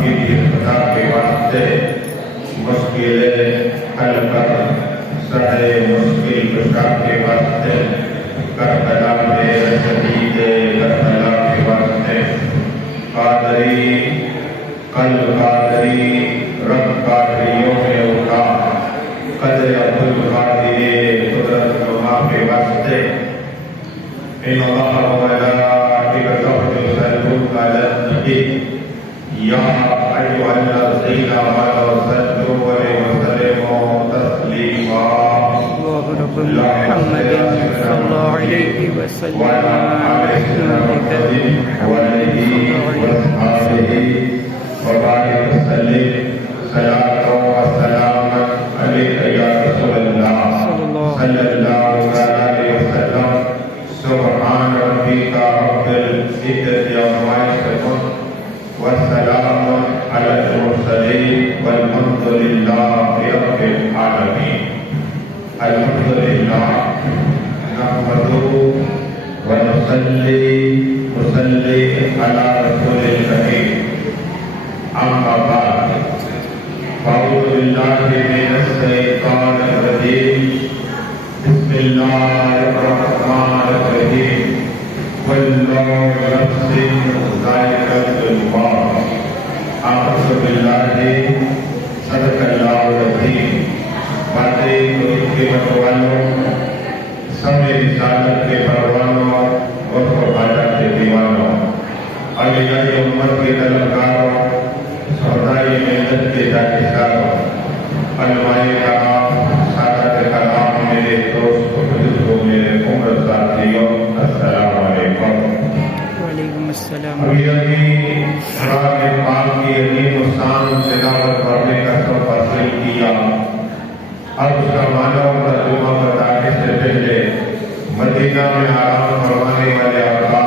کی خدا کے واسطے مشکلیں حل کر، سڑے مشکل کشا کے واسطے کربلا میں شہید کربلا کے واسطے قادری قلب قادری رب قادریوں میں اٹھا قدر عبدالقادر قدرت نما کے واسطے ان اللہ و ملائکتہ یصلون علی النبی یا ایھا الذین آمنوا صلوا علیہ وسلموا تسلیما محمد صلی اللہ علیہ وسلم وبارك وسلم صلاة وسلام عليك يا رسول الله صلى الله عليه وسلم سبحان ربك رب العزة عما يصفون والسلام على المرسلين والحمد لله رب العالمين. الحمد لله نحمده ونصلي على رسول الكريم. أما بعد فأعوذ بالله من الشيطان الرجيم. بسم الله الرحمن الرحيم. كل نفس ذائقة الموت. أعوذ بالله صدق الله العظيم. باتیں کو کے والوں سب رسالت کے پروانوں اور خواجہ کے دیوانوں اولیاء امت کے طلبگاروں سودائی محنت کے جانشینوں علماء کرام سادات کرام میرے دوست بزرگوں میرے عمر ساتھیوں السلام علیکم. وعلیکم السلام. ابھی قرآن پاک کی عظیم الشان تلاوت پڑھنے کا سبق حاصل کیا. اب اس کا معنی اور ترجمہ بتانے سے پہلے مدینہ میں آرام فرمانے والے آقا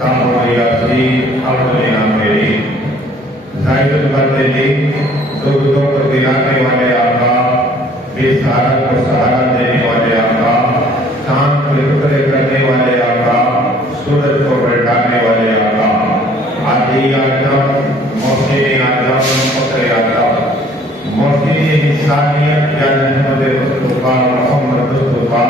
تمام یاسین اپنے نام میری زائد البدلی درودوں کو دلانے والے آقا بے سہارا کو سہارا دینے والے آقا چاند کو ٹکڑے کرنے والے آقا سورج کو بلٹانے والے آقا عادی اعظم محسن اعظم فخر اعظم محسن انسانیت یا محمد مصطفیٰ محمد مصطفیٰ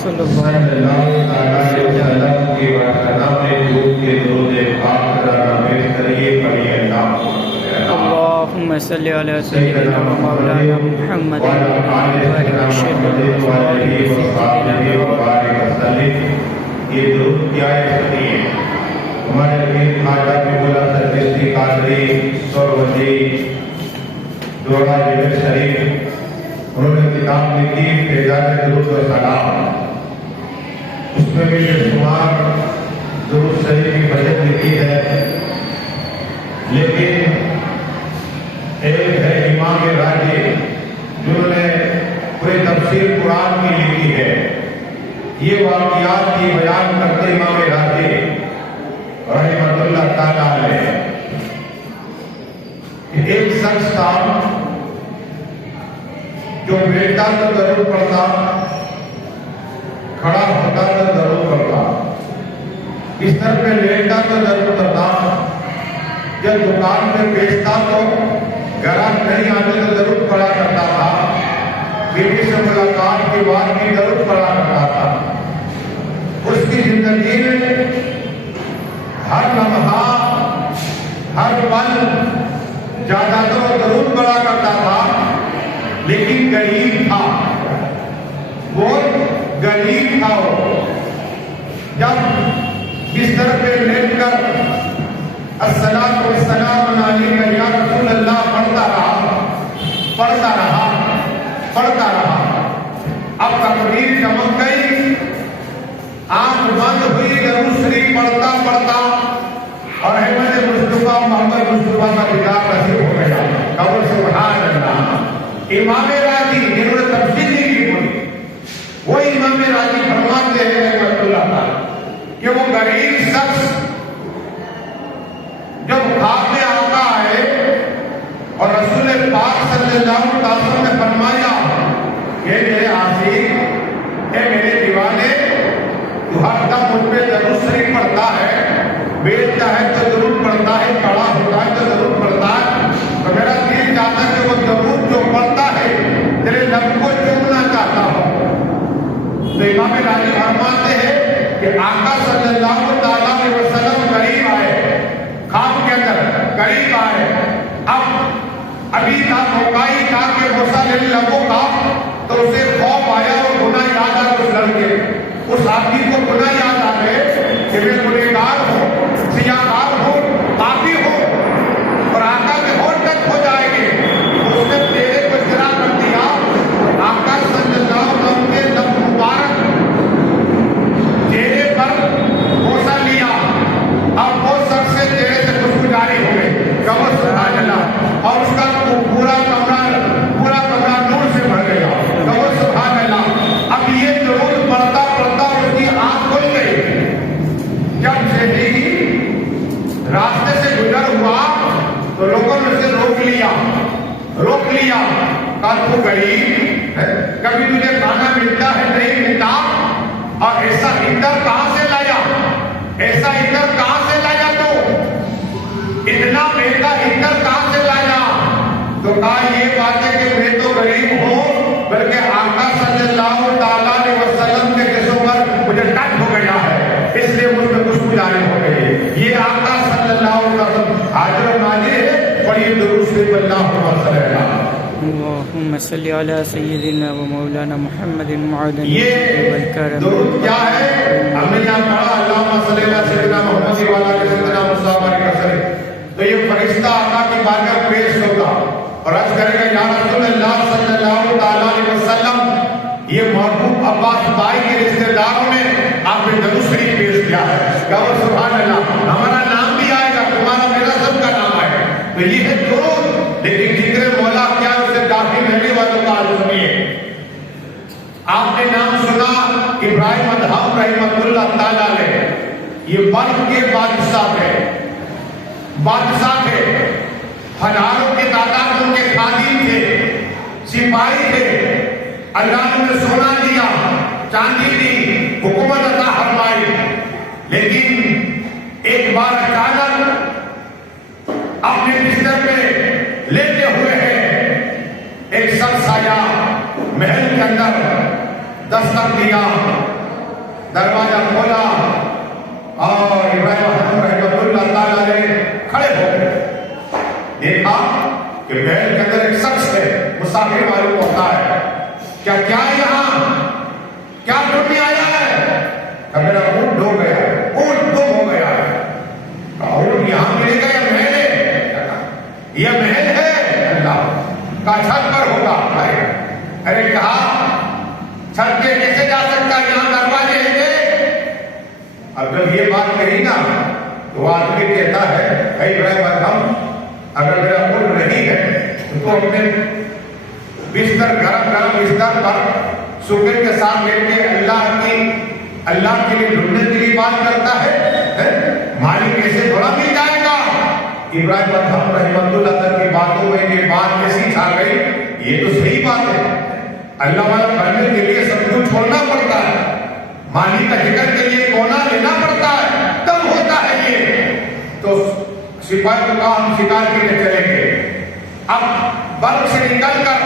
صلی اللہ علیہ وسلم کی واسطہ میں دودھ کے درود پاک ذرا پیش کریے پڑھیے اللہ. اللهم صل على سيدنا ومولانا محمد یہ درود کیا ہے سنیے. ہمارے پیر خواجہ قبلہ سرکشتی قادری سروجی دوڑا جبل شریف انہوں نے کتاب لکھی فیضان درود و سلام. اس میں بھی بے شمار درود شریف کی فضیلت لکھی ہے. لیکن ایک ہے امام راضی جنہوں نے پورے تفسیر قرآن کی لکھی ہے. یہ واقعات کی بیان کرتے امام راضی رحمۃ اللہ تعالیٰ علیہ کہ ایک شخص تھا جو بیٹا تو ضرور پڑھتا، کھڑا ہوتا تو ضرور پڑھتا، بستر پہ لیٹتا تو ضرور پڑھتا، جب دکان پہ بیچتا تو گراہک نہیں آتے تو ضرور پڑھا کرتا تھا، بیٹی سے ملاقات کے بعد بھی ضرور پڑھا کرتا تھا. اس کی زندگی میں ہر لمحہ ہر پل زیادہ تو ضرور پڑھا کرتا تھا، لیکن غریب تھا، بہت غریب تھا. وہ جب بستر پہ لیٹ کر الصلاۃ والسلام علیک یا رسول اللہ پڑھتا رہا. اب تقدیر چمک گئی، آنکھ بند ہوئی، درود شریف پڑھتا اور احمد مصطفیٰ محمد مصطفیٰ کا دیدار نصیب ہو گیا. قول سبحان اللہ. امام راضی جنہوں نے تفسیر نہیں کی پوری، وہ امام راضی فرماتے ہیں رحمۃ اللہ تعالی کہ وہ غریب شخص جب خواب میں آتا ہے اور رسول پاک صلی اللہ علیہ وسلم نے فرمایا کہ میرے عاشق، اے میرے دیوانے، تو ہر دم مجھ پہ درود شریف پڑھتا ہے، بیٹھتا ہے تو ضرور پڑھتا ہے، کھڑا ہوتا ہے تو ضرور پڑھتا ہے، نبی تھا، موقعی تھا کہ موسیٰ لینے لگوں کا تو اسے خوف آیا اور گناہ یاد آ اس لڑکے اس آدمی کو گناہ یاد آ گئے کہ میں گنہگار ہوں، سیاہکار ہوں، پاپی ہوں اور آقا کے ہونٹ تک ہو جائیں گے. اس نے تیرے کو اجرا کر دیا. آقا صلی اللہ علیہ وسلم کے لب مبارک چہرے پر بوسہ لیا اور وہ سب سے چہرے سے خوشبو جاری ہو گئی. کمر سبحان اللہ. اور اس کا پورا کمرہ نور سے بھر گیا. کمر سبحان اللہ. اب یہ ضرور پڑھتا اس کی آنکھ کھل گئی. جب سے راستے سے گزر ہوا تو لوگوں نے اسے روک لیا. کہا تو غریب کبھی تجھے کھانا ملتا ہے نہیں ملتا اور ایسا عطر کہاں سے لایا تو اتنا مہنگا عطر کہاں سے لایا؟ تو کہا یہ بات ہے کہ میں تو غریب ہوں بلکہ آقا صلی اللہ تعالیٰ علیہ وسلم کے جسم پر مجھے ٹچ ہو گیا ہے اس لیے مجھ میں خوشبو جاری ہو گئی ہے. یہ آقا صلی اللہ علیہ وسلم حاضر و ناظر ہے. اور یہ درود شریف اللہم صلی اللہ اللهم صل على سيدنا ومولانا محمد معدن یہ درود کیا ہے؟ ہم نے یہاں پڑھا اللہم صلی اللہ سیدنا محمد وعلی سیدنا مصطفیٰ علیہ وسلم. تو یہ فرشتہ آقا کی بارگاہ میں پیش ہوگا اور عرض کرے گا یا رسول اللہ صلی اللہ تعالیٰ علیہ وسلم یہ محبوب عباس بھائی کے رشتہ داروں نے آپ نے درود شریف پیش کیا ہے. کہو سبحان اللہ. ہمارا نام بھی آئے گا تمہارا میرا سب کا نام آئے گا. تو یہ ہے درود. لیکن ذکر مولا کیا ہے اسے کافی رہنے والوں کا حال سنیے. آپ نے نام سنا ابراہیم ادہم رحمۃ اللہ تعالیٰ علیہ. یہ بلخ کے بادشاہ تھے. ہزاروں کے تعداد ان کے خادم تھے، سپاہی تھے. اللہ نے انہیں سونا دیا، چاندی دی، حکومت عطا فرمائی. لیکن ایک بار اچانک اپنے بستر میں لیٹے ہوئے ہیں ایک شخص آیا، محل کے اندر دستک دیا، دروازہ کھولا اور ابراہیم رحمۃ اللہ تعالیٰ علیہ کھڑے ہو گئے. دیکھا کہ محل کے اندر ایک شخص ہے، مسافر معلوم ہوتا ہے. کیا یہاں کیا ڈھونڈنے آیا ہے؟ کہ میرا اونٹ ڈوب گیا ہے، اونٹ گم ہو گیا ہے. اونٹ یہاں ملے گا یا محل ہے؟ یہ محل ہے اللہ کا، چھت پر ہوگا. ارے کہا چھت پہ کیسے جا سکتا، یہاں دروازے ہیں. اب جب یہ بات کہی نا تو آدمی کہتا ہے اے ابراہیم ادہم اگر میرا اونٹ نہیں ہے تو اپنے بستر گرم بستر پر سکے کے ساتھ لیٹ کے اللہ کے لیے ڈھونڈنے کے لیے بات کرتا ہے. مالک کیسے تھوڑا مل جائے گا. ابراہیم ادہم رحمۃ اللہ تعالیٰ کی باتوں میں یہ بات کیسی چھا گئی. یہ تو صحیح بات ہے. اللہ والا کرنے کے لیے سب کچھ چھوڑنا پڑتا ہے، مالک کا ذکر کے لیے کونا لینا پڑتا ہے، تب ہوتا ہے یہ. تو سپاہی کو کہا ہم شکار کے لیے چلیں گے. اب بلخ سے نکل کر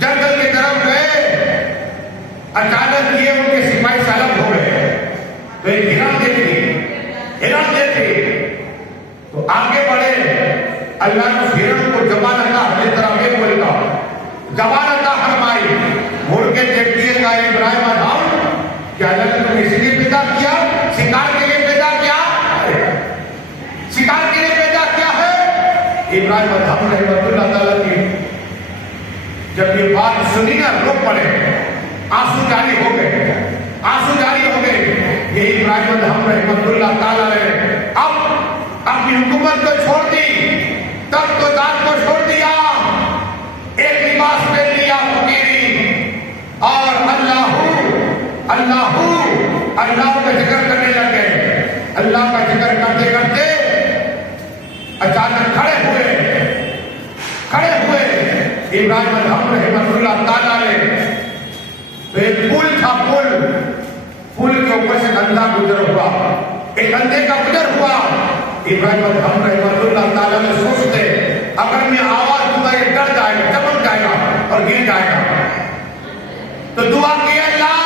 جنگل کی طرف گئے. اچانک یہ ان کے سپاہی سے الگ ہو گئے تو ایک ہرن دیکھی تو آگے بڑھے. اللہ نے ہرن کو زبان عطا ہر طرح میں بولتا زبان عطا فرمائی. مڑ کے دیکھتی ہے کہ ابراہیم ادہم کیا اللہ نے تمہیں اسی لیے پیدا کیا، شکار کے لیے پیدا کیا ہے. ابراہیم ادہم رحمۃ اللہ تعالیٰ کی جب یہ بات سنی نا رو پڑے، آنسو جاری ہو گئے. یہ ابراہیم ادہم رحمۃ اللہ تعالیٰ نے اب اپنی حکومت کو چھوڑ دی، تب تو ذات کو چھوڑ دیا، ایک لباس پہن لیا فقیری اور اللہ کا ذکر کرنے لگے. اللہ کا ذکر کرتے کرتے اچانک کھڑے ہوئے ابراہیم ادہم رحمۃ اللہ تعالیٰ نے. تو ایک پل تھا، پل کے اوپر سے اندھا گزر ہوا، ایک اندھے کا گزر ہوا. ابراہیم ادہم رحمۃ اللہ تعالیٰ نے سوچتے اگر میں آواز دوں گا یہ ڈر جائے گا، چمک جائے گا اور گر جائے گا. تو دعا کی اللہ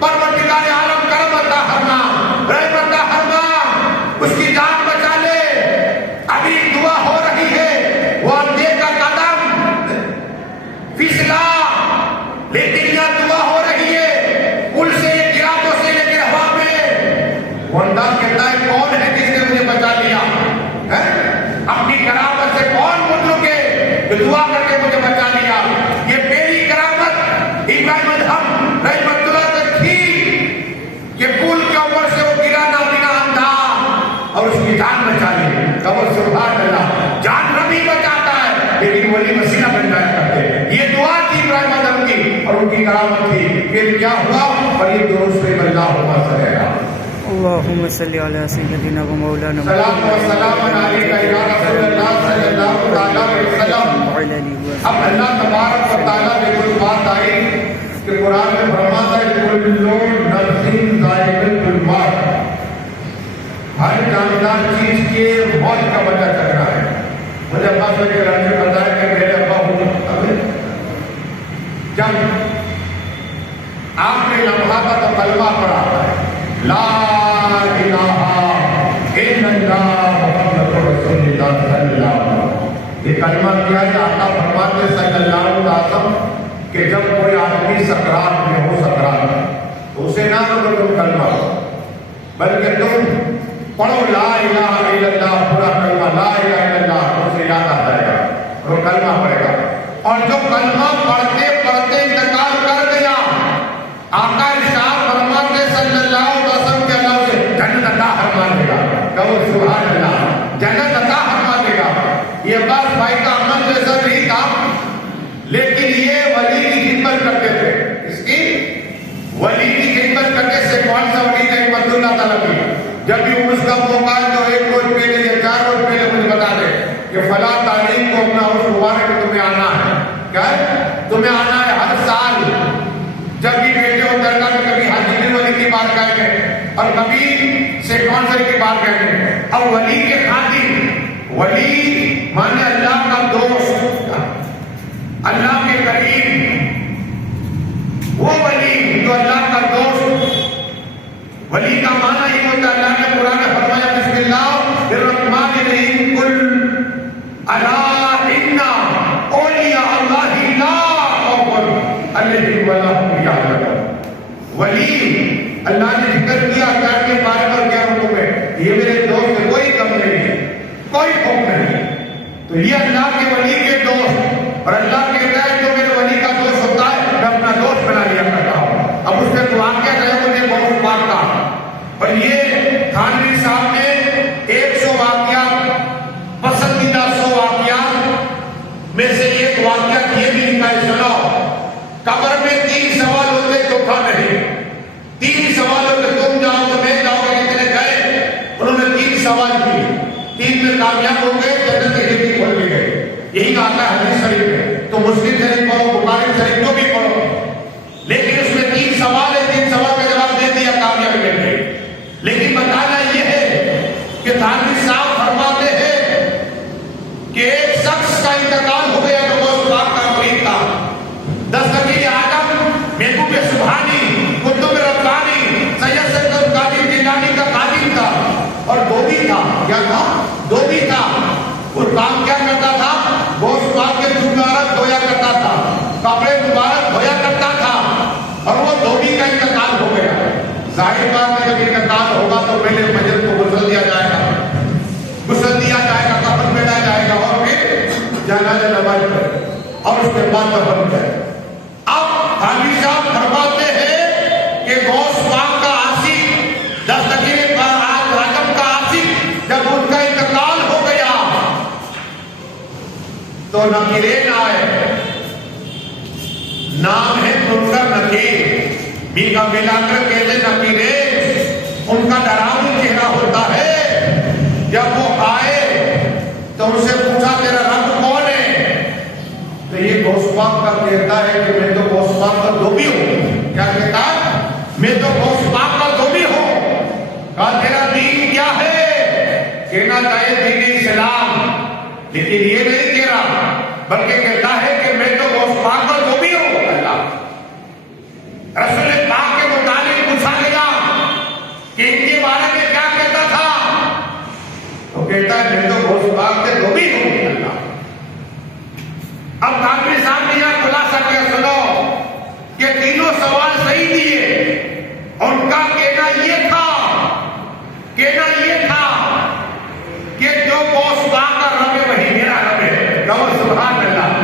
پروردگار عالم کرم عطا فرما، رحمت عطا فرما، اس کی جان بچا لے. ابھی دعا ہو رہی ہے، وہ اندھے کا جو دعا کر کے مجھے بچا لیا. یہ میری کرامت ابراہیم ادہم رحمت اللہ تک تھی کہ پل کے اوپر سے وہ گرا نہ بنا اندھا اور اس کی جان بچا لی. کہو سبحان اللہ. جان نبی بچاتا ہے لیکن ولی وسیلہ بن جایا کرتے ہیں. یہ دعا تھی ابراہیم ادہم کی اور ان کی کرامت تھی. پھر کیا ہوا؟ اور یہ درست پہ اللہ صلی اللہ اللهم صل على سيدنا ومولانا سلام و سلام علیکہ یا رسول اللہ صلی اللہ علیہ وسلم. اب اللہ تبارک و تعالیٰ نے کوئی بات آئی کہ قرآن میں فرماتا ہے کل نفس ذائقۃ الموت. ہر جاندار چیز کے موت کا پتہ چل رہا ہے. مجھے ابا سے کے رنگ نے بتایا کہ میرے ابا جب آپ نے لمحہ کا تو کلمہ پڑھا لا الہ الا اللہ محمد رسول اللہ صلی اللہ علیہ وسلم. یہ کلمہ کیا ہے؟ آقا فرماتے صلی اللہ علیہ وسلم کہ جب کوئی آدمی سکرات میں ہو تو اسے نہ کرو تم کلمہ بلکہ تم پڑھو لا الہ الا اللہ پورا کلمہ لا الہ الا اللہ. اسے یاد آ جائے گا اور وہ کلمہ پڑھے گا. اور جو کلمہ پڑھتے پڑھتے انتقال کر گیا آقا ارشاد فرماتے صلی اللہ علیہ وسلم کے اللہ سے جنت عطا فرما دے گا. کہو سبحان اللہ. جنت عطا فرما دے گا. یہ عباس بھائی کا عمل جیسا نہیں تھا لیکن یہ ولی کی خدمت کرتے تھے. اس کی ولی کی خدمت کرنے سے کون سا ولی ہے؟ رحمت اللہ تعالیٰ کی. جب بھی اس کا موقع ہے تو ایک روز پہلے یا 4 روز پہلے مجھے بتا دے کہ فلاں تعلیم کو اپنا اس مبارک میں تمہیں آنا ہے. کیا ہے؟ تمہیں آنا ہے. ہر سال جب بھی بیٹے ہو درگاہ میں کبھی حاجی ولی کی بات کہیں گے اور کبھی سیکھوان سر کی بات کہیں گے. اب ولی کے خاطر ولی مانے اللہ کا دوست اللہ کے قریب وہ ولی جو اللہ کا دوست. ولی کا معنی یہ ہوتا ہے اللہ نے قرآن میں فرمایا بسم اللہ الرحمن الرحیم قل الا ان اولیاء اللہ لا خوف علیہم ولا هم یحزنون. ولی اللہ نے ذکر کیا اللہ کے بارے میں کیا حکم ہے؟ یہ میرے دوست ہے کوئی کم نہیں ہے کوئی خوف نہیں. تو یہ اللہ کے ولی کے دوست اور اللہ کہتا ہے جو میرے ولی کا دوست ہوتا ہے میں اپنا دوست بنا لیا کرتا ہوں. اب اس نے تو واقعہ کہا مجھے بہت پاک تھا اور یہ تھانوی صاحب نے 100 واقعات پسندیدہ 100 واقعات میں سے ایک واقعہ یہ بھی لکھا ہے. سنو قبر میں 3 سوال ہوتے دھوکہ نہیں. 3 سوال ہوتے تم جاؤ تو میں جاؤ گے. کتنے گئے انہوں نے 3 سوال کیے 3 میں کامیاب ہو گئے جنت کی کھڑکی کھول کے گئے. یہی آتا ہے حدیث شریف میں. تو مسلم شریف پڑھو بخاری شریف جو بھی پڑھو لیکن اس میں 3 سوال ہے. 3 سوال کا جواب دے دیا کامیاب کر گئے. لیکن بتانا یہ ہے کہ تھانوی صاحب فرماتے ہیں کہ ایک شخص کا انتقال ہو گیا جو بہت پاک کا مرید تھا. دستگیر آدم محبوب سبحانی قطب ربانی سید سید قادر جیلانی کا قادم تھا اور دھوبی تھا. کیا تھا؟ دھوبی تھا. اور کام کیا کرتا تھا؟ گوشت پاک کے مبارک دھویا کرتا تھا کپڑے مبارک دھویا کرتا تھا اور وہ دھوبی کا انتقال ہو گیا. ظاہر بات ہے جب انتقال ہوگا تو پہلے مسجد کو غسل دیا جائے گا کفن پہنا جائے گا اور پھر جنازہ نماز پڑھے اور اس کے بعد دفن کرے. اب تھانوی صاحب فرماتے ہیں کہ غوث پاک کا عاشق دستگیر اعظم کا عاشق جب ان کا انتقال ہو گیا تو نکیرین آئے. نام ہے منکر نکیر بھی کا ملا کر کہتے نکیرین. ان کا ڈراؤنا چہرہ ہوتا ہے. جب وہ آئے تو ان سے پوچھا تیرا رب کون ہے؟ تو یہ غوث پاک کا کہتا ہے کہ میں تو غوث پاک کا دھوبی ہوں. کیا کہتا ہے؟ میں تو غوث پاک کا دھوبی ہوں. کہا تیرا دین کیا ہے؟ کہنا چاہیے دین اسلام لیکن یہ نہیں کہہ رہا بلکہ کہتا ہے کہ میں تو غوث پاک کا دھوبی ہوں. رسول پاک کے متعلق پوچھا گیا کہ ان کے بارے میں کیا کہتا تھا تو کہتا ہے میں تو غوث پاک کے دھوبی ہوں. اب تھانوی صاحب نے یہاں خلاصہ کیا سنو کہ تینوں سوال صحیح دیے. ان کا کہنا یہ تھا کہ جو غوث پاک کا رب ہے وہی میرا رب ہے. سبحان اللہ.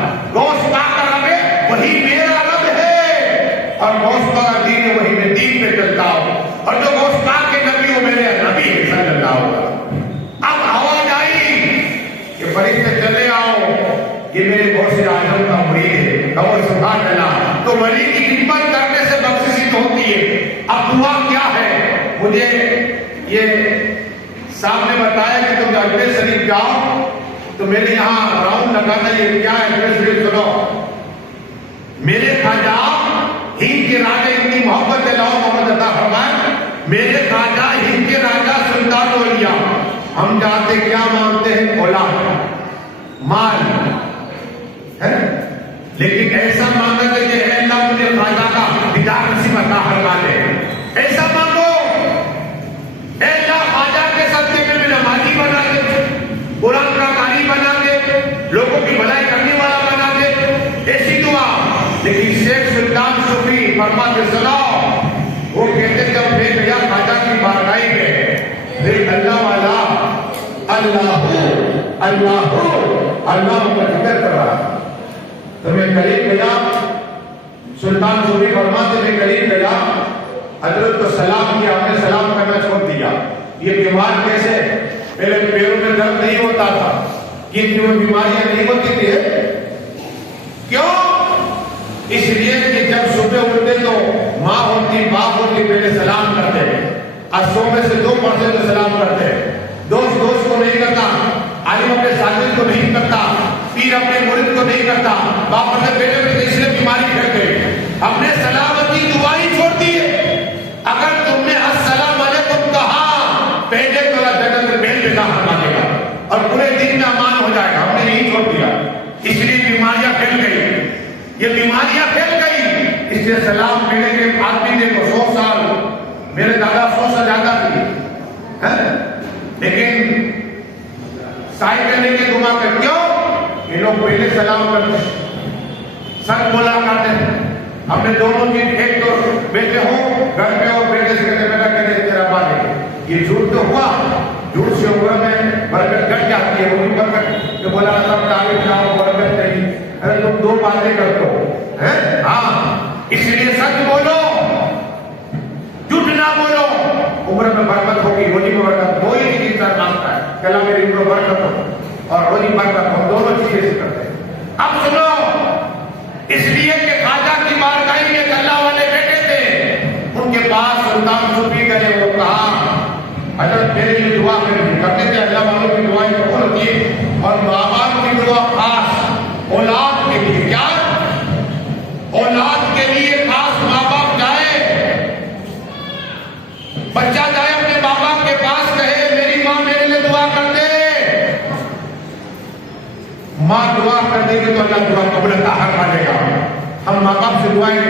یہ میرے غوث اعظم کا مرید ہے، کہو سبحان اللہ۔ تو ولی کی خدمت کرنے سے بخشش تو ہوتی ہے۔ اب دعا کیا ہے؟ مجھے یہ صاحب نے بتایا کہ تم اجمیر شریف جاؤ تو میرے یہاں راؤنڈ لگانا، یہ کیا ہے اجمیر شریف سنو۔ میرے خواجہ ہند کے راجا اتنی محبت ہے، لاؤ محمد عطا فرمائے، میرے خواجہ ہند کے راجا سلطان اولیاء، ہم جانتے کیا مانگتے ہیں؟ اولاد، مال ہے، لیکن ایسا مانگا کہ اے اللہ مجھے خواجہ کا دیدار نصیب عطا فرما دے، ایسا مانگو اے اللہ خواجہ کے صدقے میں نمازی بنا دے، قرآن کا قاری بنا دے، لوگوں کی بھلائی کرنے والا بنا دے، ایسی دعا۔ لیکن شیخ سلطان صوفی فرماتے سنو، وہ کہتے جب میں گیا خواجہ کی بارگاہ میں، پھر اللہ والا اللہ اللہ اللہ کا ذکر کر رہا، تو میں قریب گیا، سلطان صوفی فرماتے میں قریب گیا، حضرت کو سلام کیا، ہم نے سلام کرنا چھوڑ دیا۔ یہ بیمار کیسے؟ پہلے پیروں میں درد نہیں ہوتا تھا، یہ جو بیماریاں نہیں ہوتی تھی، کیوں؟ اس لیے کہ جب صبح اٹھتے تو ماں ہوتی باپ ہوتی پہلے سلام کرتے، اور 100 میں سے 2% سلام کرتے، دوست کو نہیں کرتا، عالم اپنے ساتھی کو نہیں کرتا، پیر اپنے مرید کو نہیں کرتا، باپ اپنے بیٹے میں اس لیے بیماری پھیل گئی۔ ہم نے سلامتی دعائی چھوڑ دی ہے۔ اگر تم نے السلام علیکم کہا، پہلے تو اللہ جنت میں بیل پیدا فرما دے گا اور پورے دن میں امان ہو جائے گا۔ ہم نے یہی چھوڑ دیا، اس لیے بیماریاں پھیل گئی، یہ بیماریاں پھیل گئی۔ اس لیے سلام پہلے کے آدمی نے 100 سال، میرے دادا 100 سے زیادہ تھی، لیکن سائی کرنے کی دعا کر، کیوں؟ یہ لوگ پہلے سلام کرتے، سچ بولا کرتے ہیں۔ ہم نے دونوں چیز، ایک تو بیٹے ہوں گھر پہ اور بیٹے سے کہتے بیٹا کہتے تیرا بات ہے، یہ جھوٹ تو ہوا، جھوٹ سے عمر میں برکت گھٹ جاتی ہے، وہ بھی برکت کہ بولا سب تعریف نہ ہو برکت نہیں، ارے تم 2 باتیں کرتے ہو، ہاں اس لیے سچ بولو، جھوٹ نہ بولو، عمر میں برکت ہوگی، روزی میں برکت، وہی چیز انسان مانگتا ہے کہ اللہ میری عمر برکت ہو اور روزی برکت ہو، دونوں چیزیں سے کرتے ہیں۔ اب سنو، اس لیے کہ خواجہ کی بارگاہ میں ایک اللہ والے بیٹے تھے، ان کے پاس سلطان صوفی گئے، وہ کہا حضرت میرے لیے دعا کرتے تھے، اللہ والوں کی دعائیں قبول ہوتی ہے، اور ماں باپ کی دعا خاص اولاد کے لیے، کیا اولاد کے لیے خاص ماں باپ جائے، بچہ جائے اپنے ماں باپ کے پاس کہے میری ماں میرے لیے دعا کر دے، ماں دعا کر دے گی تو اللہ دعا قبول عطا فرمائے گا۔ ہم ماں باپ سے دعائیں،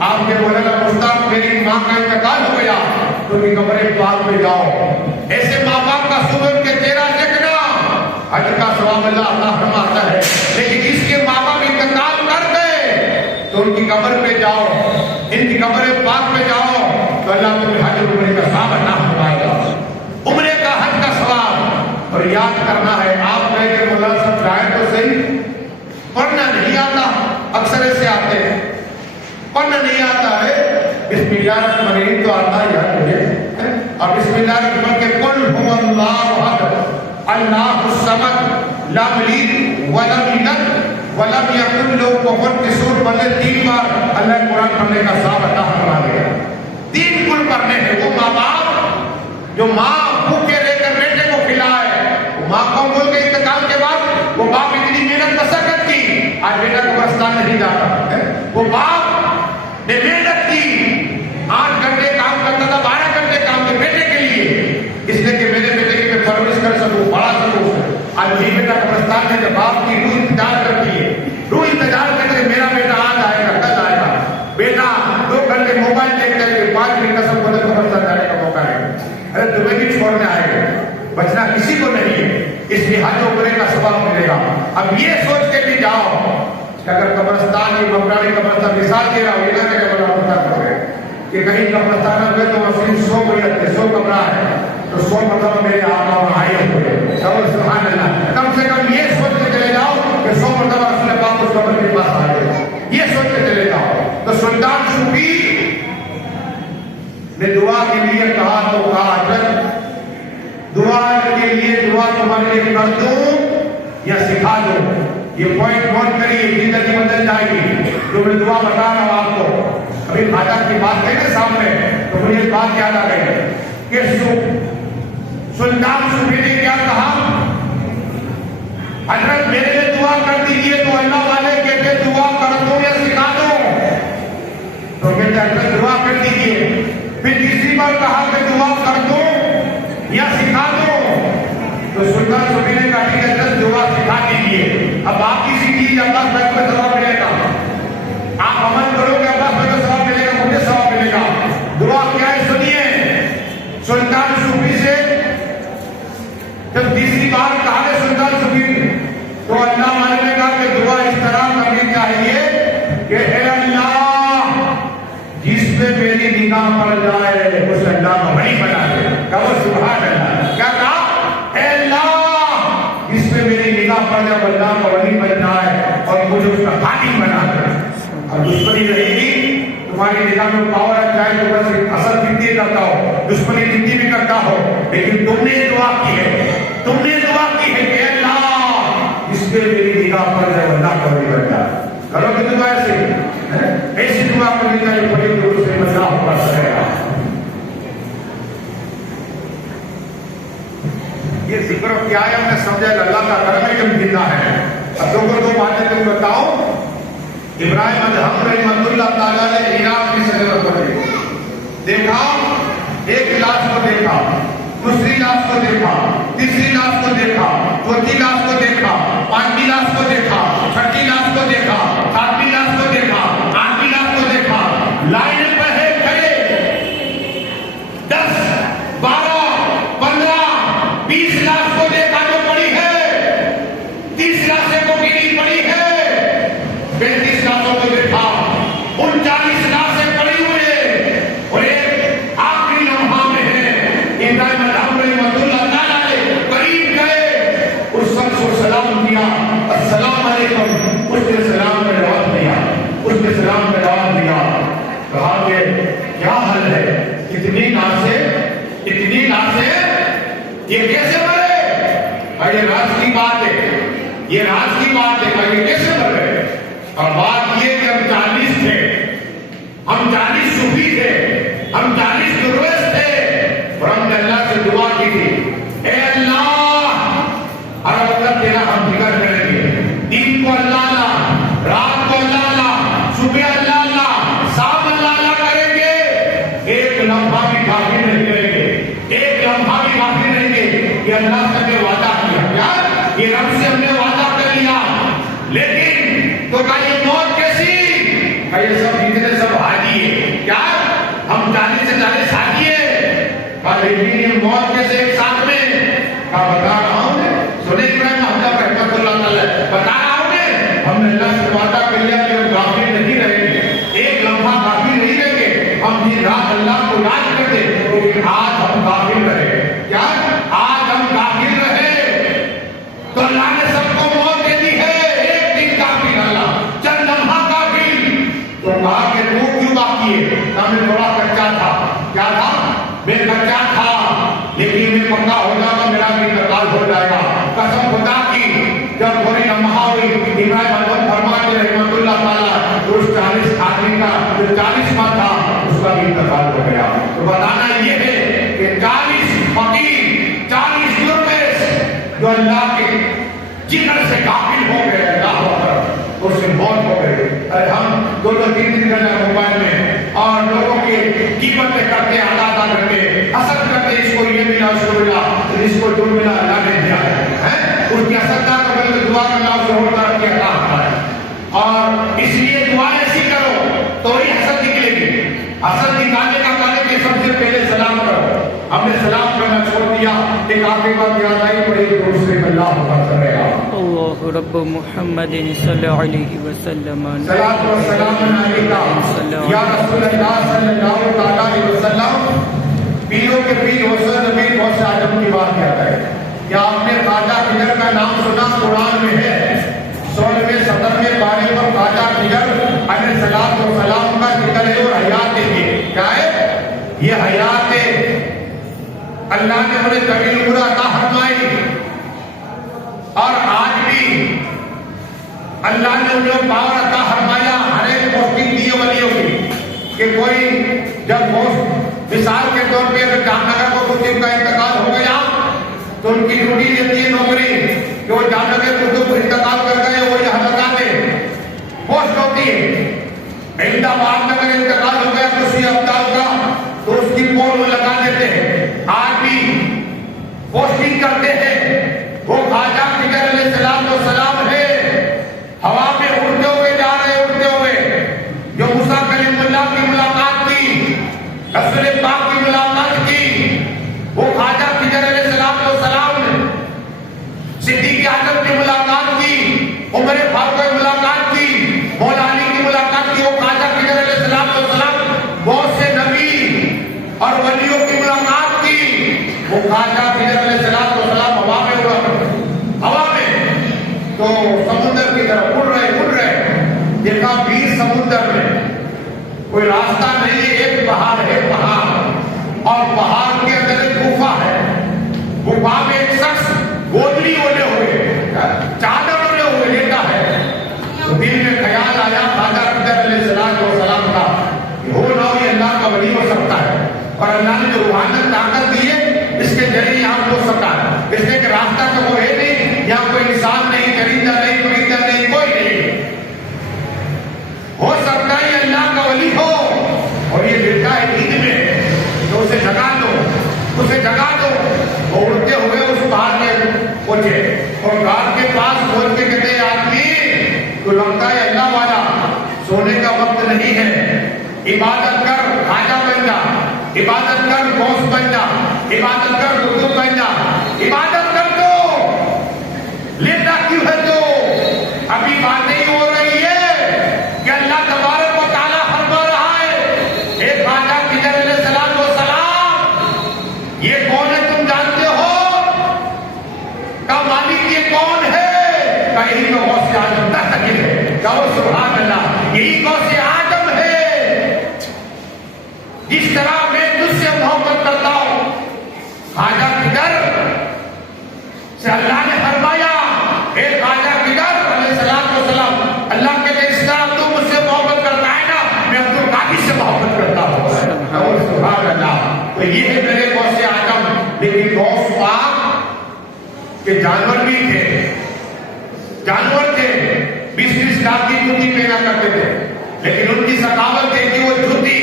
آپ کے مولانا مشتاق میری ماں کا انتقال ہو گیا تو ان کی قبر پاک میں جاؤ، ایسے ماں باپ کا صبح کے چہرہ دیکھنا حج کا ثواب اللہ عطا فرماتا ہے، لیکن جس کے ماں باپ انتقال کر گئے تو ان کی قبر پہ جاؤ، ان کی قبر پاک پہ جاؤ تو اللہ تمہیں حج عمرے کا ثواب عطا فرمائے گا، عمرے کا حج کا ثواب۔ اور یاد کرنا ہے، آپ کہیں کہ مولانا صاحب جائے تو صحیح، پڑھنا نہیں آتا، اکثر ایسے آتے ہیں پڑھنا نہیں آتا ہے، بسم اللہ الرحمن الرحیم تو آتا ہی ہے مجھے، اور بسم اللہ الرحمن کے قل هو اللہ احد اللہ الصمد لم یلد ولم یولد ولم یکن له کفوا احد، پڑھے 3 بار، اللہ قرآن پڑھنے کا ثواب عطا فرما دے گا۔ 3 کل پڑھنے ہیں، وہ ماں باپ جو ماں بھوکے رہ کر بیٹے کو کھلائے، ماں کو بول کے انتقال کے بعد وہ باپ اتنی محنت مشقت کی، آج بیٹا قبرستان نہیں جاتا، وہ باپ نے محنت کی، 8 گھنٹے کام کرتا تھا، 12 گھنٹے کام کے بیٹے کے لیے، اس لیے کہ میرے بیٹے کی میں پرورش کر سکوں، بڑا سکوں۔ آج وہی بیٹا قبرستان میں جب باپ کی روح انتظار کرتی ہے، روح انتظار کرتے ہیں میرا بیٹا آج آئے گا، کل آئے گا، بیٹا 2 گھنٹے موبائل دیکھ کر کے 5 منٹ کا سب کو قبرستان جانے کا موقع ہے، ارے تمہیں بھی چھوڑنے آئے گا، بچنا کسی کو نہیں ہے، اس لیے حج عمرے کا ثواب ملے گا۔ اب یہ سوچ کے بھی جاؤ کہ اگر قبرستان کی ممبرانی قبرستان مثال دے رہا ہوں، یہ نہ کہ قبرستان کر گئے کہ کہیں قبرستان میں گئے تو مسلم 100 ملت ہے، 100 قبرہ ہے تو 100 مرتبہ میرے آقا وہاں آئے ہوئے، سبحان اللہ، کم سے کم یہ سوچ کے چلے جاؤ کہ 100 مرتبہ رسول پاک اس قبر کے پاس آئے، یہ سوچ کے چلے جاؤ۔ تو سلطان صوفی نے دعا کے لیے کہا تو کہا حضرت دعا کے لیے دعا تمہارے لیے کر دوں یا سکھا دوں؟ یہ پوائنٹ نوٹ کریے، زندگی بدل جائے گی۔ جو میں دعا بتا رہا ہوں آپ کو، ابھی خواجہ کی بات کہے نا سامنے، تو مجھے ایک بات یاد آ گئی کہ سلطان صوفی نے کیا کہا، حضرت میرے لیے دعا کر دیجئے، تو اللہ والے کہتے دعا کر دو یا سکھا دو، تو کہتے حضرت دعا کر دیجئے۔ پھر تیسری بار کہا کہ دعا کر دو یا سکھا دو، تو سلطان صوفی نے کہا کہ حضرت دعا سکھا دیجئے۔ اب آپ کسی چیز اللہ بیت میں ثواب ملے گا، آپ عمل کرو گے اللہ بیت میں ثواب ملے گا، مجھے ثواب ملے گا۔ دعا کیا ہے سنیے، سلطان صوفی سے جب تیسری بار کہا ہے سلطان صوفی، تو اللہ والے نے کہا کہ دعا اس طرح کرنی چاہیے کہ اے اللہ، جس پہ میری نگاہ پڑ جائے اس اللہ کو ولی بنا دے۔ کہو سبحان اللہ۔ کیا کہا؟ اے اللہ، جس پہ میری نگاہ پڑ جائے اللہ کا ولی بن جائے اور مجھے اس کا خادم بنا دے۔ اور دشمنی رہے گی، تمہاری نگاہ میں پاور آ جائے تو بس اثر جتنی کرتا ہو، دشمنی جتنی بھی کرتا ہو، لیکن تم نے دعا کی ہے، تم نے دعا کی ہے کہ اللہ اس پہ میری نگاہ پڑ جائے اللہ کا ولی بن جائے۔ کرو گے دعا ایسی دعا کرنی چاہیے، بڑی دور سے اللہ پڑھ رہے گا۔ یہ ذکر کیا ہے ہم نے سمجھا کہ اللہ کا کرم ہے کہ زندہ ہے۔ اب دو کو دو باتیں تم بتاؤ۔ ابراہیم ادہم رحمۃ اللہ تعالیٰ نے عراق کی سرحد پر دیکھا، ایک لاش کو دیکھا، دوسری لاش کو دیکھا، تیسری لاش کو دیکھا، چوتھی لاش کو دیکھا، پانچویں لاش کو دیکھا، چھٹی لاش کو دیکھا، ساتویں لاش کو دیکھا، آٹھویں لاش کو دیکھا، لائن پہ ہے کھڑے 10 12 15 20 لاش کو دیکھا جو پڑی ہے، 30 لاشیں کو گری پڑی ہے، 35 لاشوں کو دیکھا، 39 لاشیں پڑی ہوئے، اور ایک آخری لمحہ میں ہے ابراہیم ادہم رحمۃ اللہ تعالیٰ نے قریب گئے، اس شخص کو سلام دیا، السلام علیکم، اس نے سلام کا جواب دیا، اس نے سلام کا جواب دیا، کہا کہ کیا حل ہے، اتنی لاشیں، اتنی لاشیں، یہ کیسے مرے؟ یہ راز کی بات ہے، یہ راز کی بات ہے، یہ کیسے مرے؟ اور بات یہ کہ ہم 40 تھے، ہم 40 صوفی تھے، ہم 40 درویش تھے، اور ہم نے اللہ سے دعا کی تھی، اے اللہ، ہر وقت تیرا ہم ذکر کریں گے، دن کو اللہ اللہ، رات کو اللہ اللہ، صبح اللہ اللہ، شام اللہ اللہ کریں گے، ایک لمحہ بھی کافی نہیں کریں گے، ایک لمحہ بھی کافی نہیں گے، یہ اللہ سے نے وعدہ کیا، کیا؟ یہ رب سے ہم نے وعدہ کر لیا، لیکن تو کہا یہ موت کیسی؟ کہا یہ سب جتنے سب حاجی ہے، کیا؟ ہم 40 سے 40 حاجی ہے، کہا لیکن یہ موت کیسے ایک ساتھ میں؟ کہا بتا رہا ہوں نے، سنے ابراہیم حضرت رحمۃ اللہ تعالیٰ، بتا رہا ہوں نے، ہم نے اللہ سے وعدہ کر لیا کہ ہم غافل نہیں رہیں گے، ایک لمحہ غافل نہیں رہیں گے، ہم دن رات اللہ کو یاد کرتے، لیکن آج ہم غافل رہے، کیا؟ آج ہم غافل رہے، تو اللہ نے سب کو موت دے دی ہے، ایک دن غافل اللہ، چند لمحہ غافل، تو کہا کہ تو کیوں باقی ہے؟ کہا میں تھوڑا کچا تھا، کیا تھا؟ میں کچا تھا، لیکن میں پکا ہو جائے گا، میرا بھی انتقال ہو جائے گا، قسم خدا کی، جب تھوڑی لمحہ ہوئی، ابراہیم حضرت فرماتے رحمۃ اللہ تعالیٰ، تو اس 40 آدمی کا جو 40واں تھا اس کا بھی انتقال ہو گیا۔ تو بتانا یہ ہے کہ 40 فقیر، 40 درویش جو اللہ کے جگر سے غافل ہو گئے، اللہ اکبر، اس سے موت ہو گئی۔ ارے ہم 2-3 دن کرنا موبائل میں اور لوگوں کی قیمتیں کرتے، آدھا کرتے، حسد کرتے، اس کو یہ ملا، اس کو ملا، اس کو جو ملا اللہ نے دیا ہے، اس کی حسددار کو بلکہ دعا کرنا اسے ہوتا رکھ کے عطا ہوتا ہے، اور اس لیے دعا ایسی کرو تو ہی حسد نکلے گی۔ حسد نکالنے کا کہنے کہ سب سے پہلے سلام کرو، ہم نے سلام کرنا چھوڑ دیا، ایک آخری بات یاد آئی، بڑی دوسرے میں اللہ حافظ کر رہے ہیں۔ اللہ رب محمد صلی اللہ علیہ وسلم، صلاۃ و سلام علیکہ یا رسول اللہ صلی اللہ علیہ وسلم۔ پیروں کے پیر حسین نبی بہت سے عجب کی بات کہتا ہے، کیا آپ نے خواجہ خضر کا نام سنا؟ قرآن میں ہے 16ویں 17ویں پارے پر خواجہ خضر علیہ الصلوۃ والسلام کا ذکر ہے، اور حیات ہے، کیا ہے؟ یہ حیات ہے، اللہ نے انہیں طویل عمر عطا فرمائی، اور آج بھی اللہ نے انہیں پاور عطا فرمایا ہر ایک پوسٹنگ دی ولیوں کی کہ کوئی جب مثال کے طور پہ اگر جام نگر کو خطیب کا انتقال ہو گیا تو ان کی ڈیوٹی دیتی ہے نوکری کہ وہ جام نگر خطیب کو انتقال کر گئے وہ یہاں لگا دے پوسٹ ہوتی ہے. احمد آباد میں اگر انتقال ہو گیا کسی ابدال کا تو اس کی پول وہ لگا دیتے ہیں. آج بھی پوسٹنگ کرتے ہیں. وہ خواجہ خضر علیہ السلام ہے ہوا میں اڑتے ہوئے جا رہے اڑتے ہوئے جو موسیٰ کلیم اللہ کی ملاقات کی رسول پاک کی ملاقات کی وہ خواجہ خضر علیہ السلام نے صدیق اعظم کی ملاقات کی عمر فاروق کی ملاقات کی مولا علی کی ملاقات کی. وہ خواجہ خضر علیہ السلام بہت سے نبی اور ولیوں کی ملاقات کی. وہ خواجہ خضر علیہ السلام ہوا میں اڑا ہوا میں تو سمندر کی طرف اڑ رہے دیکھا 20 سمندر میں کوئی راستہ نہیں ہے. ایک پہاڑ ہے پہاڑ اور پہاڑ کے اندر ایک گفا ہے. گفا میں ایک شخص گودری اوڑھے ہوئے چادر اوڑھے ہوئے لیٹا ہے. تو دل میں خیال آیا خواجہ خضر علیہ السلام کا ہو نہ ہو یہ اللہ کا ولی ہو سکتا ہے اور اللہ نے جو روحانیت طاقت دی ہے اس کے ذریعے یہاں ہو سکتا ہے. اس لیے کہ راستہ تو وہ ہے نہیں یہاں کوئی انسان نہیں درندہ نہیں پرندہ نہیں کوئی نہیں ہو سکتا ہے یہ اللہ کا ولی ہو. اور یہ بیٹا ہے نیند میں تو اسے جگا دو وہ اڑتے ہوئے اس پہاڑ میں پہنچے اور گھاٹ کے پاس پہنچ کے کہتے ہیں آدمی تو لگتا ہے اللہ والا سونے کا وقت نہیں ہے. عبادت کر خواجہ بن جا عبادت کر غوث بن جا عبادت کر قطب بن جا عبادت کر دو. لیتا کیوں ہے تو ابھی بات نہیں ہو رہی ہے کہ اللہ تبارک و تعالیٰ فرما رہا ہے اے خواجہ خضر علیہ السلام یہ کون ہے تم جانتے ہو کا مالک یہ کون ہے کا یہی تو غوث اعظم دستگیر ہے. کہو سبحان اللہ یہی غوث اعظم ہے. جس طرح میں تجھ سے محبت کرتا ہوں خواجہ خضر سے اللہ نے فرمایا اے خواجہ خضر علیہ السلام اللہ کے اس طرح تو مجھ سے محبت کرتا ہے نا میں عبد القادر سے محبت کرتا ہوں. سبحان اللہ. تو یہ ہے میرے غوث اعظم. لیکن غوث پاک کے جانور بھی تھے جانور تھے 20 لاکھ کی جوتی پہنا کرتے تھے لیکن ان کی ثقافت ہے کہ وہ جوتی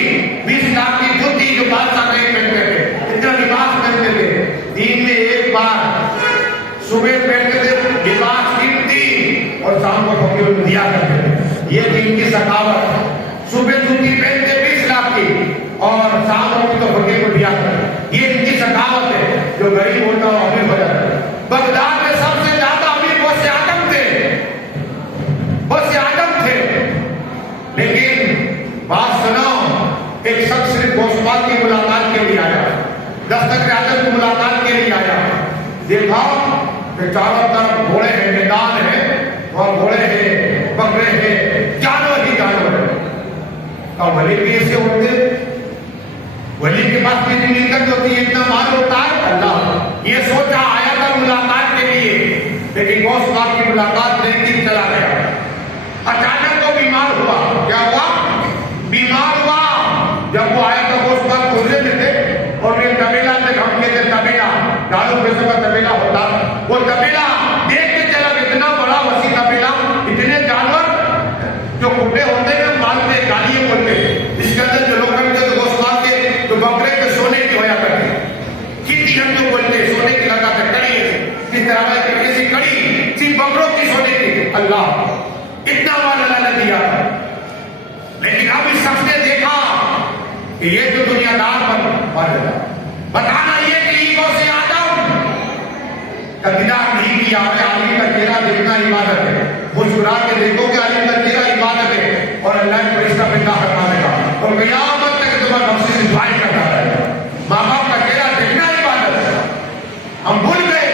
20 لاکھ کی جوتی جو بادشاہ نہیں پہنتے تھے اتنا لباس پہنتے تھے. دن میں ایک بار صبح پہنتے تھے لباس قیمتی اور شام کو فقیر دیا کرتے تھے. یہ تھی ان کی ثقافت. صبح جوتی پہنتے 20 لاکھ کی اور شام کو تو فقیر کو دیا کرتے. یہ ان کی ثقافت ہے. جو غریب ہوتا ہو امیر ہو جاتا ہے. بغداد میں سب سے زیادہ امیر غوث اعظم تھے لیکن بات سنو ایک شخص صرف غوث پاک کی ملاقات کے لیے آیا دستگیر اعظم کی ملاقات کے لیے آیا. دیکھا کہ چاروں طرف گھوڑے ہیں میدان ہے وہاں گھوڑے ہیں بکرے ہیں جانور ہی جانور ہیں. اور ولی بھی ایسے ہوتے ولی کے پاس کتنی ملکت ہوتی ہے اتنا مال ہوتا ہے اللہ یہ سوچا آیا تھا ملاقات کے لیے لیکن غوث پاک کی ملاقات نہیں کی چلا گیا. اچانک وہ بیمار ہوا. کیا ہوا؟ بیمار ہوا. جب وہ آیا تو غوث پاک گزرے میں تھے اور یہ طبیلہ سے ہم کہتے طبیلہ دارو پیسوں کا طبیلہ ہوتا وہ طبیلہ دیکھ کے چلا اتنا بڑا وسیع طبیلہ اتنے جانور جو کھٹے ہوتے ہیں مالتے گالیاں بولتے اس کے اندر جو لوگ کرتے تو غوث پاک کے تو بکرے کے سونے کی ہویا کرتے کتنی ہم جو بولتے سونے کی لگا کر کڑی کس طرح کسی کڑی صرف بکروں کی سونے کی اللہ اتنا مال اللہ نے دیا. لیکن اب اس شخص نے دیکھا کہ یہ جو دنیا دار بتانا یہ کہ یہ غوث اعظم کا دیدار نہیں کیا ہے. عالم کا چہرہ دیکھنا عبادت ہے. مسکرا کے دیکھو کہ عالم کا چہرہ عبادت ہے اور اللہ کے فرشتہ پیدا فرمانے کا اور قیامت تک تمہارا بخشش سے دعائیں کرتا رہے گا. ماں باپ کا چہرہ دیکھنا عبادت ہے. ہم بھول گئے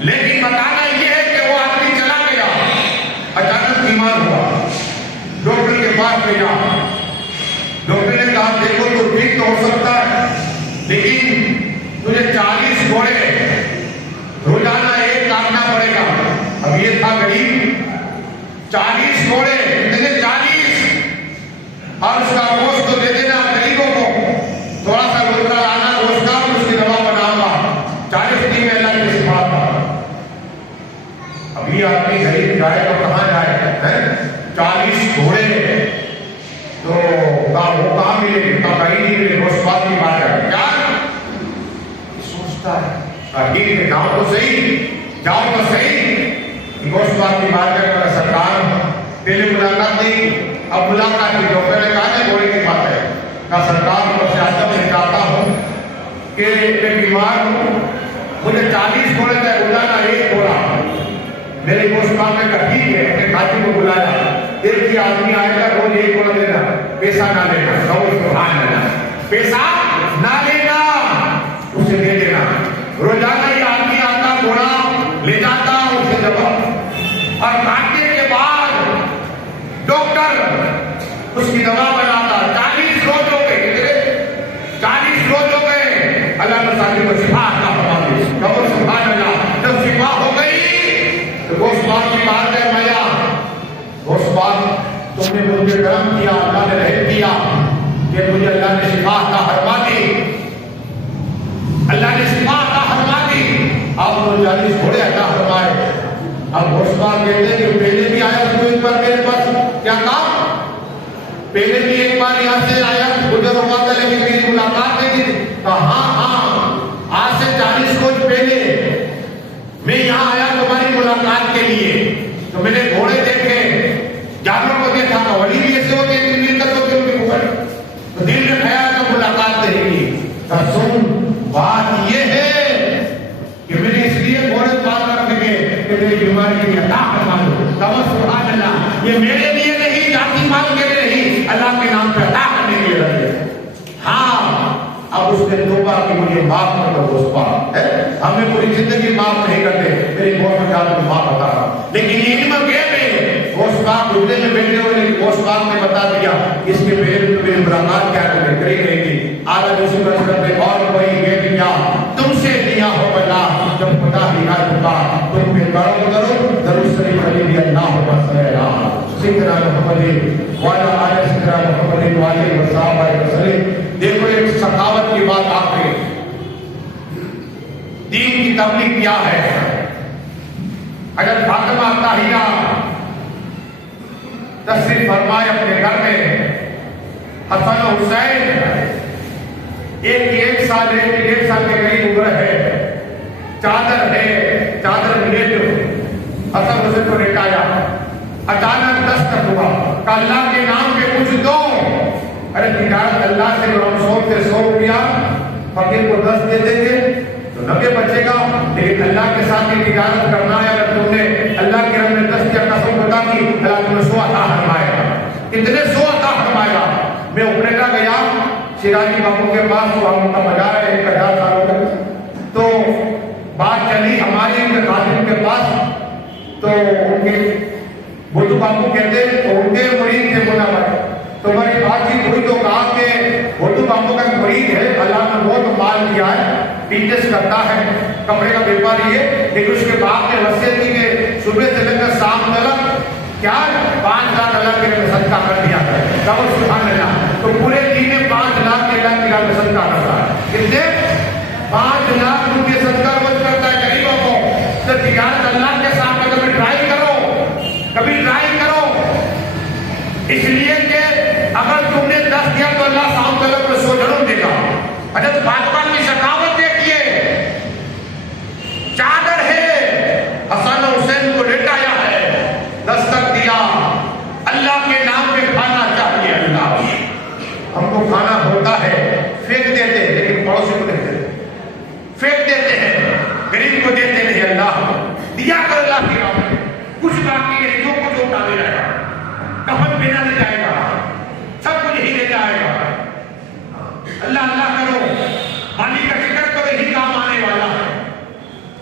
لیکن بتانا یہ ہے کہ وہ آدمی چلا گیا اچانک بیمار ہوا. ڈاکٹر کے پاس گیا. ڈاکٹر نے کہا دیکھو تو ٹھیک تو ہو سکتا ہے لیکن تجھے 40 گھوڑے روزانہ ایک کاٹنا پڑے گا. اب یہ تھا غریب 40 گھوڑے، کتنے 40، اور اس کا گوشت تو دے دینا غریبوں کو، تھوڑا سا روزگار آنا روزگار اس کی دوا بناؤں گا، 40 دن میں اللہ کی شفا تھا۔ ابھی آدمی غریب جائے تو کہاں جائے؟ 40 گھوڑے تو وہ کہاں ملے گی؟ کہیں نہیں ملے، گوشت پاک کی بات ہے کیا سوچتا ہے؟ ٹھیک ہے جاؤ تو صحیح گوشت پاک کی بات ہے۔ سرکار پہلے ملاقات نہیں، اب ملاقات کی جو میں نے کہا نا گھوڑے کی بات ہے، کہا سرکار کو سیاست میں چاہتا ہوں کہ میں بیمار ہوں، مجھے 40 گھوڑے کا بلانا، ایک گھوڑا میرے گوشت پاک میں کہا ٹھیک ہے، اپنے کھاتی کو بلایا، ایک ہی آدمی آئے گا، روز ایک گھوڑا دینا، پیسہ نہ لینا، سبحان اللہ، پیسہ نہ لینا، اسے دے دینا، روزانہ یہ آدمی آتا گھوڑا لے جاتا اسے دوا، اور کھانے کے بعد ڈاکٹر اس کی دوا بناتا۔ 40 روز ہو گئے، 40 روز ہو گئے، اللہ نے ساتھی کو شفا عطا فرما دی، کہو سبحان اللہ۔ جب شفا ہو گئی تو گوشت پاک کی بات ہے، میا گوشت پاک تم نے مجھے کرم کیا، اللہ نے رحم کیا کہ مجھے اللہ نے شفا عطا فرما دی، اللہ نے شفا عطا فرما دی، آپ کو 40 گھوڑے عطا فرمائے۔ اب گوشت پاک کہتے ہیں کہ پہلے بھی آیا تو ایک بار میرے پاس کیا کہا، پہلے بھی ایک بار یہاں سے آیا گزر ہوا تھا لیکن میری ملاقات نہیں تھی، کہا ہاں آج سے 40 روز پہلے میں یہاں آیا تمہاری ملاقات کے لیے، تو میں نے گھوڑے دیکھے، جانوروں کو دیکھا، ولی بھی ایسے ہوتے ہیں کہ ملکت ہوتی ہے ان کے اوپر، تو دل میں خیال کا ملاقات نہیں کی۔ سن بات یہ ہے کہ میں نے اس لیے گھوڑے پال رکھنے کے کہ میری بیماری کی عطا فرما دو، کہو سبحان اللہ۔ یہ میرے لیے نہیں، ذاتی مال کے لیے نہیں، اللہ کے نام پہ عطا کرنے کے لیے رکھے۔ ہاں اب اس نے توبہ کی، مجھے معاف کر دو گوشت پاک، ہمیں پوری زندگی معاف نہیں کرتے، میری گوشت میں جانے کو معاف بتا رہا، لیکن علم غیب ہے، گوشت پاک گردے میں بیٹھے ہوئے، لیکن گوشت پاک نے بتا دیا اس کے میرے ملاقات کیا کرے کری رہے گی۔ آدھا دوسری برس کرتے اور کوئی غیب کیا تم سے دیا ہو بلا، جب پتا لکھا چکا تم پہ کرو ضرور شریف علی اللہ وسلم سیدنا محمد والا آئے سیدنا محمد والے وصحابہ وسلم۔ دیکھو ایک سخاوت کی بات آپ کے دین کی تبلیغ کیا ہے۔ اگر فاطمہ طاہرہ تشریف فرمائے اپنے گھر میں، حسن و حسین ایک سال کے قریب عمر ہے، چادر ہے، چادر ملے جو حسن حسین کو لٹایا، اچانک دستک ہوا کہ اللہ کے نام پہ کچھ دو۔ ارے تجارت اللہ سے 100 روپیہ فقیر کو 10 دے دیں گے تو 90 بچے گا، لیکن اللہ کے ساتھ یہ تجارت کرنا ہے، اگر تم نے اللہ کے رب میں 10 کیا قسم بتا دی، اللہ تمہیں 100 عطا فرمائے گا۔ کتنے 100 عطا فرمائے گا؟ میں اپریٹا گیا شیرازی بابو کے پاس، تو ہم کا مزار ہے 1000 سالوں کا، تو بات چلی ہماری ان کے خادم کے پاس، تو ان کے بدھو بابو کہتے ان کے مرید تھے مولا بھائی، تو ہماری بات چیت ہوئی تو کہا کہ بدھو بابو کا مرید ہے، اللہ نے بہت مال دیا ہے، بزنس کرتا ہے، کپڑے کا بیپاری ہے، لیکن اس کے باپ نے وصیت کی کہ صبح سے لے کر شام تک کیا 5 لاکھ اللہ کے لیے صدقہ کر دیا ہے، کہو سبحان اللہ۔ تو پورے دین میں 5 لاکھ کے اللہ کی راہ میں صدقہ کرتا ہے، کتنے 5 لاکھ روپے صدقہ روز کرتا ہے غریبوں کو۔ تو تجارت اللہ کے سامنے کبھی ٹرائی کرو، اس لیے کہ اگر تم نے 10 دیا تو اللہ شام تک کو 100 ضرور دے گا۔ حضرت فاطمہ کی سخاوت دیکھیے، چادر ہے، حسن حسین کو لٹایا ہے، دستک دیا، اللہ کے نام پہ کھانا چاہیے۔ اللہ ہم کو کھانا ہوتا ہے پھینک دیتے ہیں، لیکن پڑوسی کو دیتے ہیں، پھینک دیتے ہیں، غریب کو دیتے نہیں۔ اللہ دیا کر اللہ کی راہ میں، کچھ باقی ہے جو کچھ اٹھا لے جائے گا، کفن پہنا لے جائے گا، سب کچھ ہی لے جائے گا۔ اللہ اللہ کرو، مالی کا ذکر کرو، یہی کام آنے والا ہے۔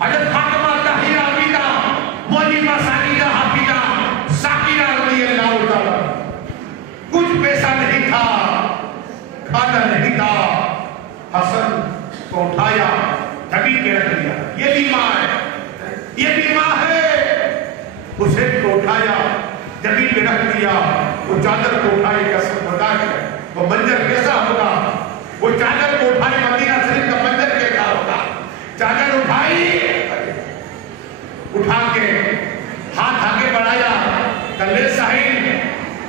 حضرت فاطمہ طاہرہ عابدہ، معلمہ ساجدہ حافظہ ذاکرہ رضی اللہ تعالیٰ، کچھ پیسہ نہیں تھا، کھانا نہیں تھا، حسن کو اٹھایا، جھگی کے رکھ دیا، یہ بھی ماں ہے، یہ بھی ماں ہے، حسین کو اٹھایا، زمین پہ رکھ دیا، وہ چادر کو اٹھائی، قسم خدا کی وہ منظر کیسا ہوگا؟ وہ چادر کو اٹھائی، مدینہ شریف کا منظر کیسا ہوگا؟ چادر اٹھائی، اٹھا کے ہاتھ آگے بڑھایا، کلے ساحل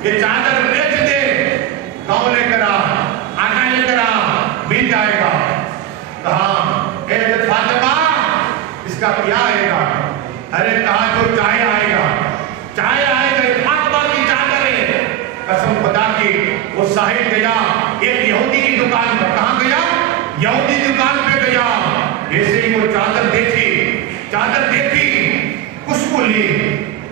یہ چادر بیچ دے، گاؤں لے کر آنا لے کر مل جائے گا۔ کہا اے فاطمہ اس کا کیا آئے گا؟ ارے کہا جو چاہے آئے گا، چاہے آئے گا، یہ فاطمہ کی چادر ہے۔ قسم خدا کی وہ ساحل گیا ایک یہودی کی دکان پر، کہاں گیا؟ یہودی دکان پہ گیا، ایسے ہی وہ چادر دیکھی، چادر دیکھی، خوشبو لی،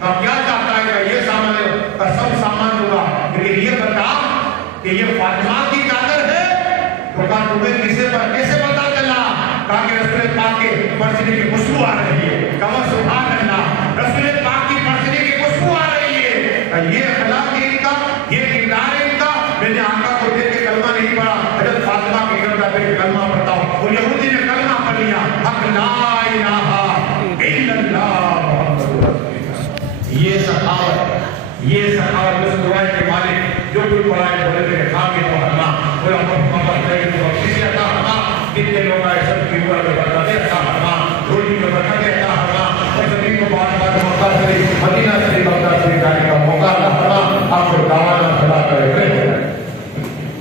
کہا کیا چاہتا ہے؟ کہ یہ سامان ہے، قسم سامان دوں گا، لیکن یہ بتا کہ یہ فاطمہ کی چادر ہے؟ تو کہا تمہیں کیسے پتا چلا؟ کہا کہ رسول پاک کے پرسنے کی خوشبو آ رہی ہے۔ کہا سبحان اللہ،